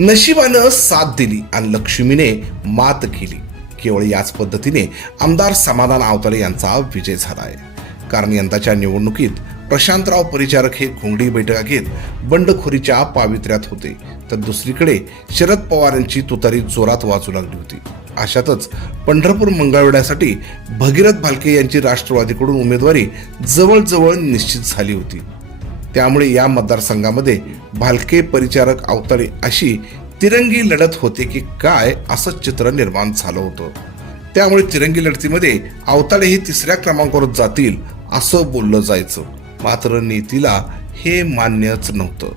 नशिबानं साथ दिली आणि लक्ष्मीने मात केली. केवळ याच पद्धतीने आमदार समाधान आवतारे यांचा विजय झाला आहे कारण यंदाच्या निवडणुकीत प्रशांतराव परिचारक हे घोंगडी बैठका घेत बंडखोरीच्या पावित्र्यात होते. तर दुसरीकडे शरद पवार यांची तुतारी जोरात वाचू लागली होती. अशातच पंढरपूर मंगळवेड्यासाठी भगीरथ भालके यांची राष्ट्रवादीकडून उमेदवारी जवळजवळ निश्चित झाली होती. त्यामुळे या मतदारसंघामध्ये भालके परिचारक अवतारे अशी तिरंगी लढत होते की काय असं चित्र निर्माण झालं होतं. त्यामुळे तिरंगी लढतीमध्ये अवताळे हे तिसऱ्या क्रमांकावर जातील असं बोललं जायचं. मात्र नीतीला हे मान्यच नव्हतं.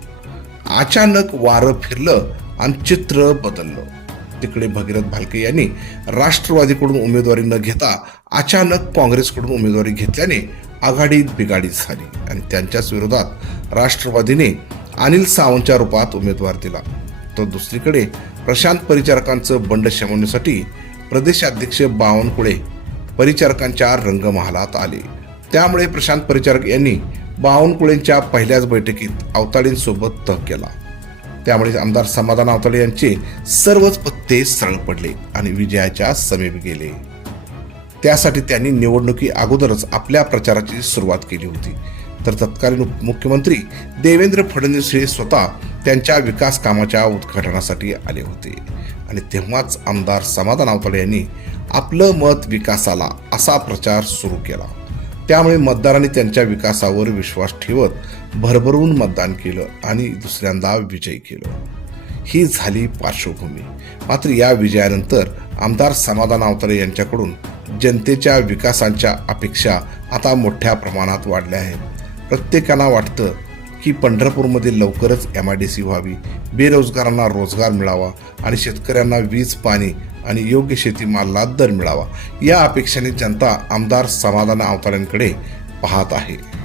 अचानक वारं फिरलं आणि चित्र बदललं. तिकडे भगीरथ भालके यांनी राष्ट्रवादीकडून उमेदवारी न घेता अचानक काँग्रेसकडून उमेदवारी घेतल्याने आघाडीत बिघाडी झाली आणि त्यांच्याच विरोधात राष्ट्रवादीने अनिल सावंतच्या रूपात उमेदवार दिला. तर दुसरीकडे प्रशांत परिचारकांचं बंड शमवण्यासाठी प्रदेशाध्यक्ष बावनकुळे परिचारकांच्या रंगमहालात आले. त्यामुळे प्रशांत परिचारक यांनी बावनकुळेंच्या पहिल्याच बैठकीत अवताळींसोबत तह केला. त्यामुळे आमदार समाधान आवताडे यांचे सर्वच पत्ते सरळ पडले आणि विजयाच्या समीप गेले. त्यासाठी त्यांनी निवडणुकी अगोदरच आपल्या प्रचाराची सुरुवात केली होती. तर तत्कालीन मुख्यमंत्री देवेंद्र फडणवीस हे स्वतः त्यांच्या विकास कामाच्या उद्घाटनासाठी आले होते. आणि तेव्हाच आमदार समाधान आवताडे यांनी आपलं मत विकासाला असा प्रचार सुरू केला. त्यामुळे मतदारांनी त्यांच्या विकासावर विश्वास ठेवत भरभरून मतदान केलं आणि दुसऱ्यांदा विजयी केलं. ही झाली पार्श्वभूमी. मात्र या विजयानंतर आमदार समाधान आवतारे यांच्याकडून जनतेच्या विकासांच्या अपेक्षा आता मोठ्या प्रमाणात वाढल्या आहेत. प्रत्येकाला वाटतं की पंढरपूरमध्ये लवकरच एम आय डी सी व्हावी बेरोजगारांना रोजगार मिळावा आणि शेतकऱ्यांना वीज पाणी आणि योग्य शेतीमालाला दर मिळावा. या अपेक्षेने जनता आमदार समाधान आवताड्यांकडे पाहत आहे.